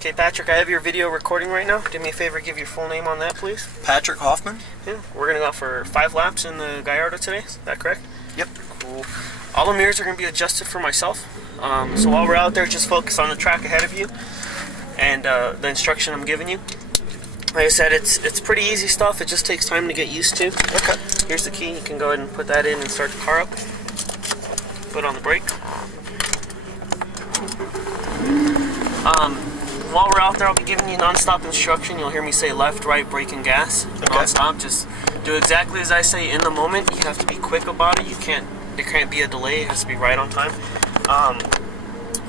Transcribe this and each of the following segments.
Okay, Patrick, I have your video recording right now. Do me a favor, give your full name on that, please. Patrick Hoffman. Yeah, we're going to go for 5 laps in the Gallardo today. Is that correct? Yep. Cool. All the mirrors are going to be adjusted for myself. So while we're out there, just focus on the track ahead of you and the instruction I'm giving you. Like I said, it's pretty easy stuff. It just takes time to get used to. Okay. Here's the key. You can go ahead and put that in and start the car up. Foot on the brake. While we're out there, I'll be giving you non-stop instruction. You'll hear me say left, right, brake, and gas. Okay. Non-stop. Just do exactly as I say in the moment. You have to be quick about it. There can't be a delay. It has to be right on time.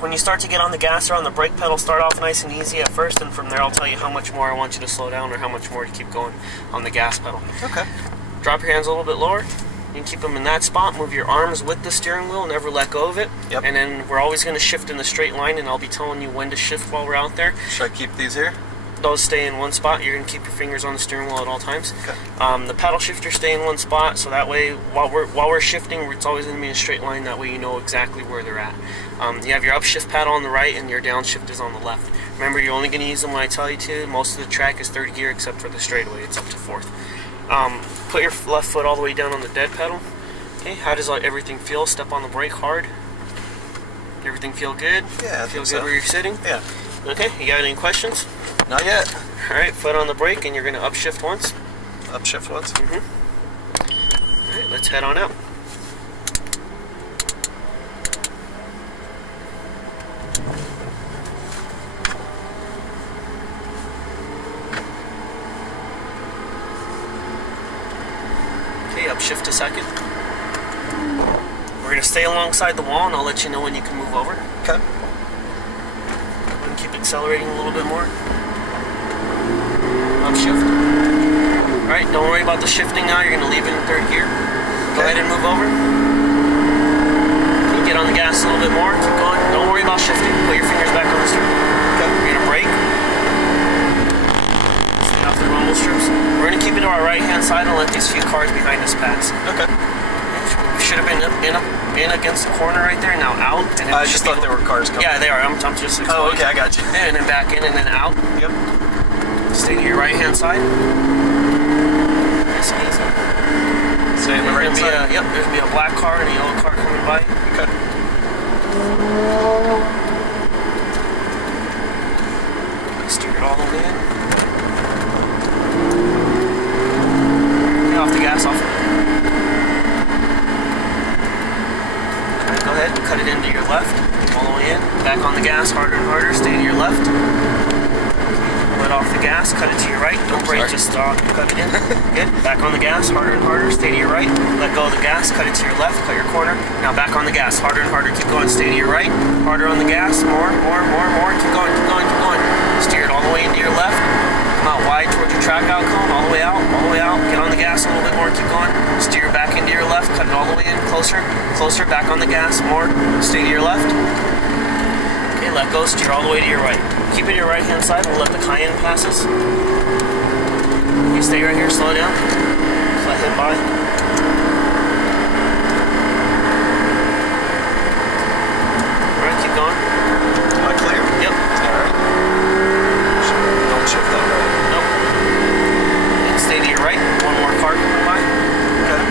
When you start to get on the gas or on the brake pedal, start off nice and easy at first, and from there I'll tell you how much more I want you to slow down or how much more to keep going on the gas pedal. Okay. Drop your hands a little bit lower. You can keep them in that spot. Move your arms with the steering wheel. Never let go of it. Yep. And then we're always going to shift in the straight line, and I'll be telling you when to shift while we're out there. Should I keep these here? Those stay in one spot. You're going to keep your fingers on the steering wheel at all times. Okay. The paddle shifter stay in one spot, so that way while we're shifting, it's always going to be in a straight line. That way you know exactly where they're at. You have your upshift paddle on the right and your downshift is on the left. Remember, you're only going to use them when I tell you to. Most of the track is third gear except for the straightaway. It's up to fourth. Put your left foot all the way down on the dead pedal. Okay, how does everything feel? Step on the brake hard. Everything feel good? Yeah, I feel think good so. where you're sitting? Yeah. Okay, you got any questions? Not yet. Alright, foot on the brake and you're going to upshift once. Upshift once? Alright, let's head on out. Okay, upshift a second. We're going to stay alongside the wall and I'll let you know when you can move over. Okay. And keep accelerating a little bit more. Upshift. Alright, don't worry about the shifting now. You're going to leave it in third gear. Go ahead and move over. You get on the gas a little bit more. Keep going. Don't worry about shifting. Put your fingers back on the steering. Okay. You're going to brake. Stay off the rumble strips. We're going to keep it to our right hand side and let these few cars behind us pass. Okay. We should have been in against the corner right there. Now out. And I just thought there were cars coming. Yeah, they are. I'm just explaining. Oh, okay, I got you. And then back in and then out. Yep. Stay to your right hand side. Nice and easy. Stay on the right side? Yep, there's going to be a black car and a yellow car coming by. Okay. Steer it all the way in. Get off the gas off. Alright, go ahead and cut it into your left. All the way in. Back on the gas, harder and harder. Stay to your left. Let off the gas, cut it to your right. Don't brake, just stop, cut it in. Good. Back on the gas, harder and harder. Stay to your right. Let go of the gas, cut it to your left, cut your corner. Now back on the gas, harder and harder. Keep going. Stay to your right. Harder on the gas. More. Keep going, keep going, keep going. Steer it all the way into your left. Come out wide towards your track outcome. All the way out, all the way out. Get on the gas a little bit more. Keep going. Steer back into your left. Cut it all the way in. Closer, closer. Back on the gas. More. Stay to your left. Okay, let go. Steer all the way to your right. Keep it your right hand side. We'll let the Cayenne pass us. You stay right here. Slow down. Just let him by. Alright, keep going. Am I clear? Yep. Alright. Don't shift that way. Nope. And stay to your right. One more car coming by. Okay.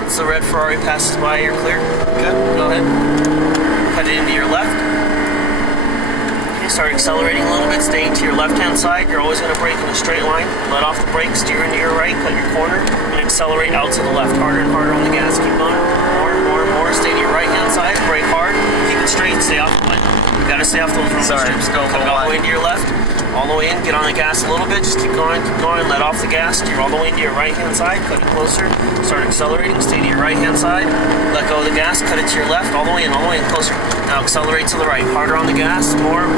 Once the red Ferrari passes by, you're clear. Okay. Go ahead. Cut it into your left. Okay, start accelerating a little bit. Staying to your left-hand side. You're always going to brake in a straight line. Let off the brake. Steer into your right. Cut your corner. And accelerate out to the left. Harder and harder on the gas. Keep going. More. Stay to your right-hand side. Brake hard. Keep it straight. Stay off the line. You got to stay off those rumble strips. Go all the way into your left. All the way in, get on the gas a little bit, just keep going, let off the gas, steer all the way into your right hand side, cut it closer, start accelerating, stay to your right hand side, let go of the gas, cut it to your left, all the way in, closer. Now accelerate to the right, harder on the gas, more,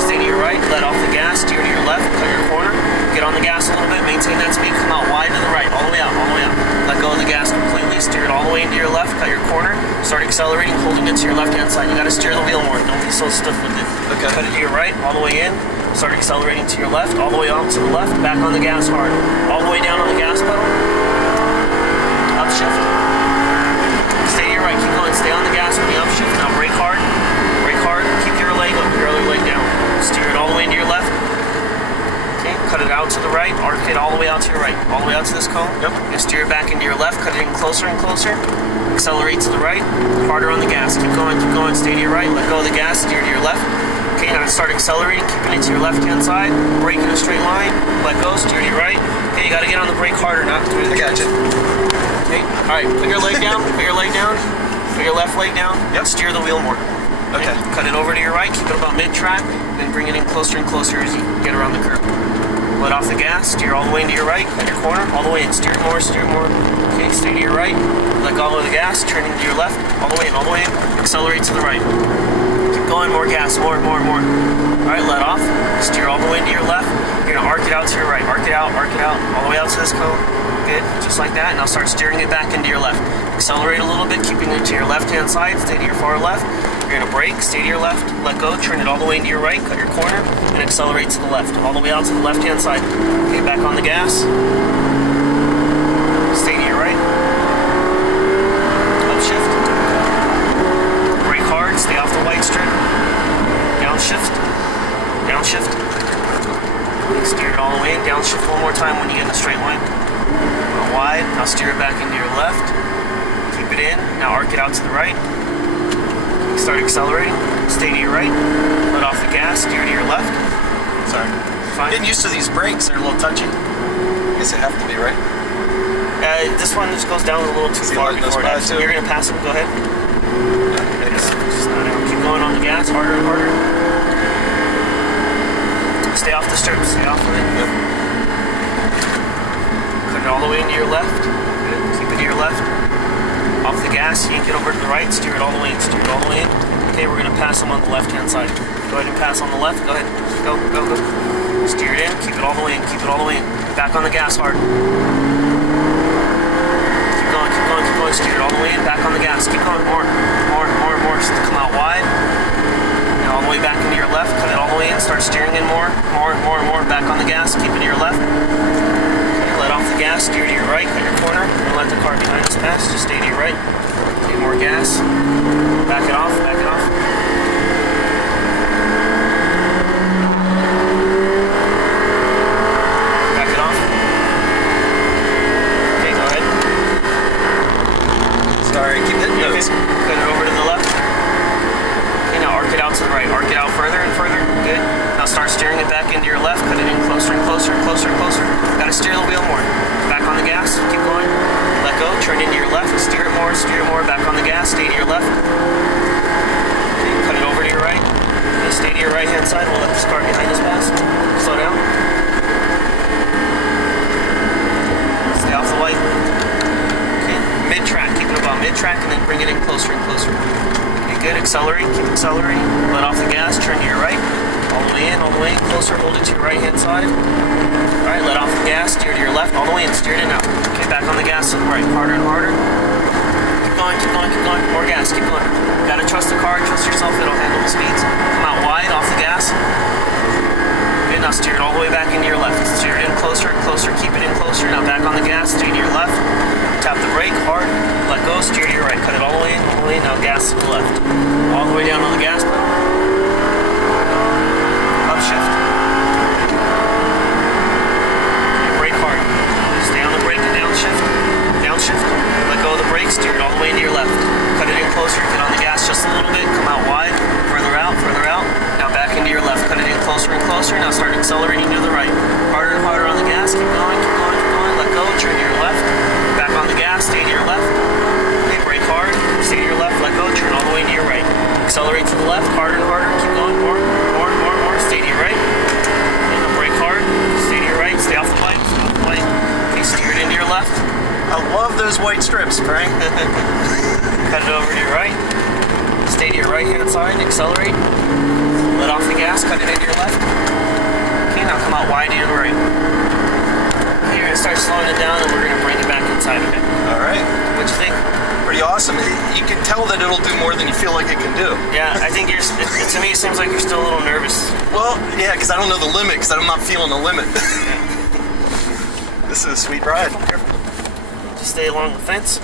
stay to your right, let off the gas, steer to your left, cut your corner, get on the gas a little bit, maintain that speed, come out wide to the right, all the way out, let go of the gas completely, steer it all the way into your left, cut your corner, start accelerating, holding it to your left hand side, you gotta steer the wheel more, don't be so stiff with it. Okay. Cut it to your right, all the way in. Start accelerating to your left, all the way off to the left, back on the gas hard. All the way down on the gas pedal. Okay, all the way out to your right. All the way out to this cone. Yep. You steer it back into your left, cut it in closer and closer. Accelerate to the right, harder on the gas. Keep going, stay to your right, let go of the gas, steer to your left. Okay, now start accelerating, keeping it to your left-hand side, brake in a straight line, let go, steer to your right. Okay, you gotta get on the brake harder, not through the I got you. Okay, alright, put your leg down, put your leg down, put your left leg down, Yep. steer the wheel more. Okay. Cut it over to your right, keep it about mid-track, then bring it in closer and closer as you get around the curve. Let off the gas, steer all the way into your right, cut your corner, all the way in, steer more, steer more. Okay, stay to your right, let go of the gas, turn into your left, all the way in, accelerate to the right. Keep going, more gas, more. Alright, let off, steer all the way into your left, you're gonna arc it out to your right, arc it out, all the way out to this cone. Good, just like that, now start steering it back into your left. Accelerate a little bit, keeping it to your left-hand side, stay to your far left. You're gonna brake, stay to your left, let go, turn it all the way into your right, cut your corner, and accelerate to the left, all the way out to the left-hand side. Okay, back on the gas. Stay to your right. Upshift. Brake hard, stay off the white strip. Downshift. Downshift. Steer it all the way in, downshift one more time when you get in a straight line. Wide, now steer it back into your left. Keep it in, now arc it out to the right. Start accelerating, stay to your right, let off the gas, steer to your left. Sorry. Fine. Getting used to these brakes, they're a little touchy. I guess they have to be, right? This one just goes down a little too far before it ends. You're going to pass him, go ahead. Just not out. Keep going on the gas, harder and harder. Stay off the strip, stay off of it. Yep. Cut it all the way into your left. Good. Keep it to your left. Off the gas, yank it over to the right, steer it all the way in, steer it all the way in. Okay, we're gonna pass them on the left-hand side. Go ahead and pass on the left, go ahead. Go. Steer it in, keep it all the way in, keep it all the way in. Back on the gas hard. Keep going, steer it all the way in, back on the gas. Keep going, more. Come out wide. Now all the way back into your left, cut it all the way in, start steering in more. Back on the gas, keep it to your left. Let off the gas, steer to your right, cut your corner, and let the car behind us pass. Just stay to your right. Take more gas. Back it off, back it off. Back it off. Okay, go ahead. Sorry, keep hitting those. Cut it over to the left. Okay, now arc it out to the right. Arc it out further and further. Good. Now start steering it back into your left. Cut it in closer and closer. Gotta steer the wheel more. Back on the gas. Keep going. Let go. Turn into your left. Steer it more. Back on the gas. Stay to your left. Okay, cut it over to your right. Okay, stay to your right-hand side. We'll let this car behind us pass. Slow down. Stay off the white. Okay, mid-track. Keep it about mid-track and then bring it in closer and closer. Okay, good. Accelerate. Keep accelerating. Let off the gas. Turn to your right. All the way in, closer, hold it to your right-hand side. Alright, let off the gas, steer to your left, all the way in, steer it in now. Okay, back on the gas to the right, harder and harder. Keep going, more gas, keep going. Gotta trust the car, trust yourself, it'll handle the speeds. Come out wide, off the gas. Okay, now steer it all the way back into your left. Steer it in closer, keep it in closer. Now back on the gas, steer to your left. Tap the brake hard, let go, steer to your right. Cut it all the way in, now gas to the left. All the way down on the gas pedal. Upshift. Brake hard. Stay on the brake and downshift. Let go of the brake, steer it all the way into your left. Cut it in closer, get on the gas just a little bit, come out wide, further out. Now back into your left, cut it in closer and closer. Now start accelerating to the right. Harder and harder on the gas, keep going. Let go, turn to your left. Back on the gas, stay to your left. Okay, brake hard, stay to your left, let go, turn all the way to your right. Accelerate to the left, harder and harder, keep going, more. Stay to your right. And then brake hard. Stay to your right. Stay off the white. Okay, steer it into your left. I love those white strips, Frank. Cut it over to your right. Stay to your right-hand side. Accelerate. Let off the gas. Cut it into your left. Okay, now come out wide to your right. Okay, you're going to start slowing it down, and we're going to bring it back inside of it. All right. What you think? Pretty awesome. You can tell that it'll do more than you feel like it can do. Yeah, I think to me it seems like you're still a little nervous. Well, yeah, because I don't know the limit, because I'm not feeling the limit. This is a sweet ride. Careful. Just stay along the fence.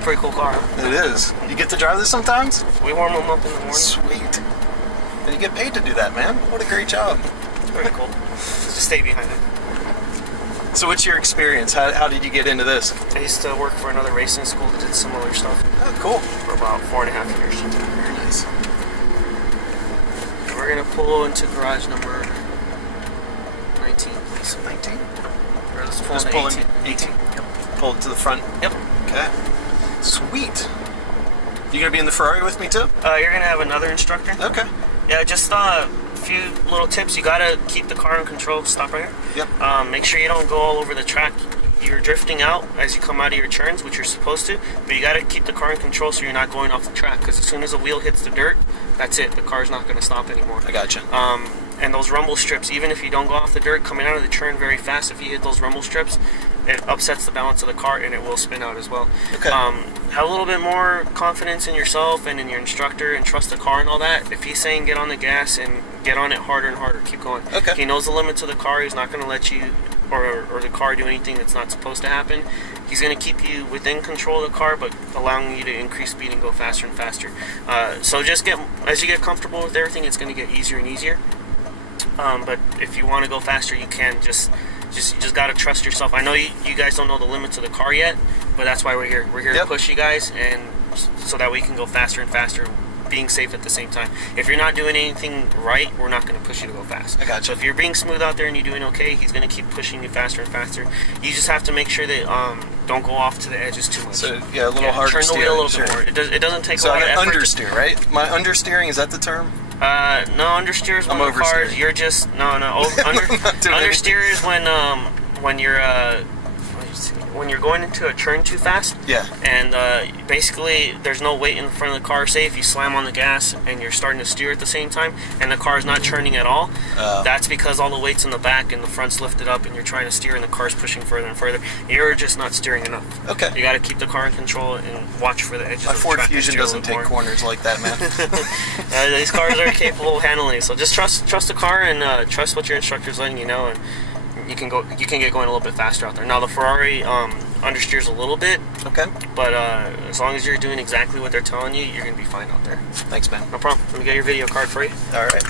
Pretty cool car, huh? It is. You get to drive this sometimes? We warm them up in the morning. Sweet. And you get paid to do that, man. What a great job. It's pretty cool. to stay behind him. So what's your experience? How did you get into this? I used to work for another racing school, did similar stuff. Oh, cool. For about 4.5 years. Very nice. We're gonna pull into garage number 19, please. 19? Or let's pull Just into pull 18. in 18? Yep. Pull it to the front? Yep. Okay. Sweet. You gonna be in the Ferrari with me too? You're gonna have another instructor. Okay. Yeah, just a few little tips. You gotta keep the car in control. Stop right here. Yep. Make sure you don't go all over the track. You're drifting out as you come out of your turns, which you're supposed to, but you gotta keep the car in control so you're not going off the track, because as soon as the wheel hits the dirt, that's it. The car's not gonna stop anymore. I gotcha. And those rumble strips, even if you don't go off the dirt, coming out of the turn very fast, if you hit those rumble strips, it upsets the balance of the car and it will spin out as well. Okay. Have a little bit more confidence in yourself and in your instructor and trust the car and all that. If he's saying get on the gas and get on it harder and harder, keep going. Okay. He knows the limits of the car. He's not going to let you or the car do anything that's not supposed to happen. He's going to keep you within control of the car, but allowing you to increase speed and go faster and faster. So just as you get comfortable with everything, it's going to get easier and easier. But if you want to go faster, you can. You just got to trust yourself. I know you guys don't know the limits of the car yet, but that's why we're here. We're here to push you guys, and so that we can go faster and faster, being safe at the same time. If you're not doing anything right, we're not going to push you to go fast. I gotcha. So if you're being smooth out there and you're doing okay, he's going to keep pushing you faster and faster. You just have to make sure that don't go off to the edges too much. So yeah, a little harder. Turn the wheel a little bit more. It doesn't take a lot of effort. Understeer, right? My understeering, is that the term? No, understeer is when the cars. You're just understeer is when you're going into a turn too fast. Yeah. And basically, there's no weight in front of the car. Say if you slam on the gas and you're starting to steer at the same time, and the car's not turning at all, that's because all the weight's in the back and the front's lifted up, and you're trying to steer, and the car's pushing further and further. You're just not steering enough. Okay. You got to keep the car in control and watch for the edges. My Ford Fusion doesn't take corners like that, man. These cars are capable of handling it. So just trust the car and trust what your instructor's letting you know, and you can get going a little bit faster out there. Now the Ferrari understeers a little bit, okay, but as long as you're doing exactly what they're telling you, you're gonna be fine out there. Thanks, man. No problem. Let me get your video card for you. All right.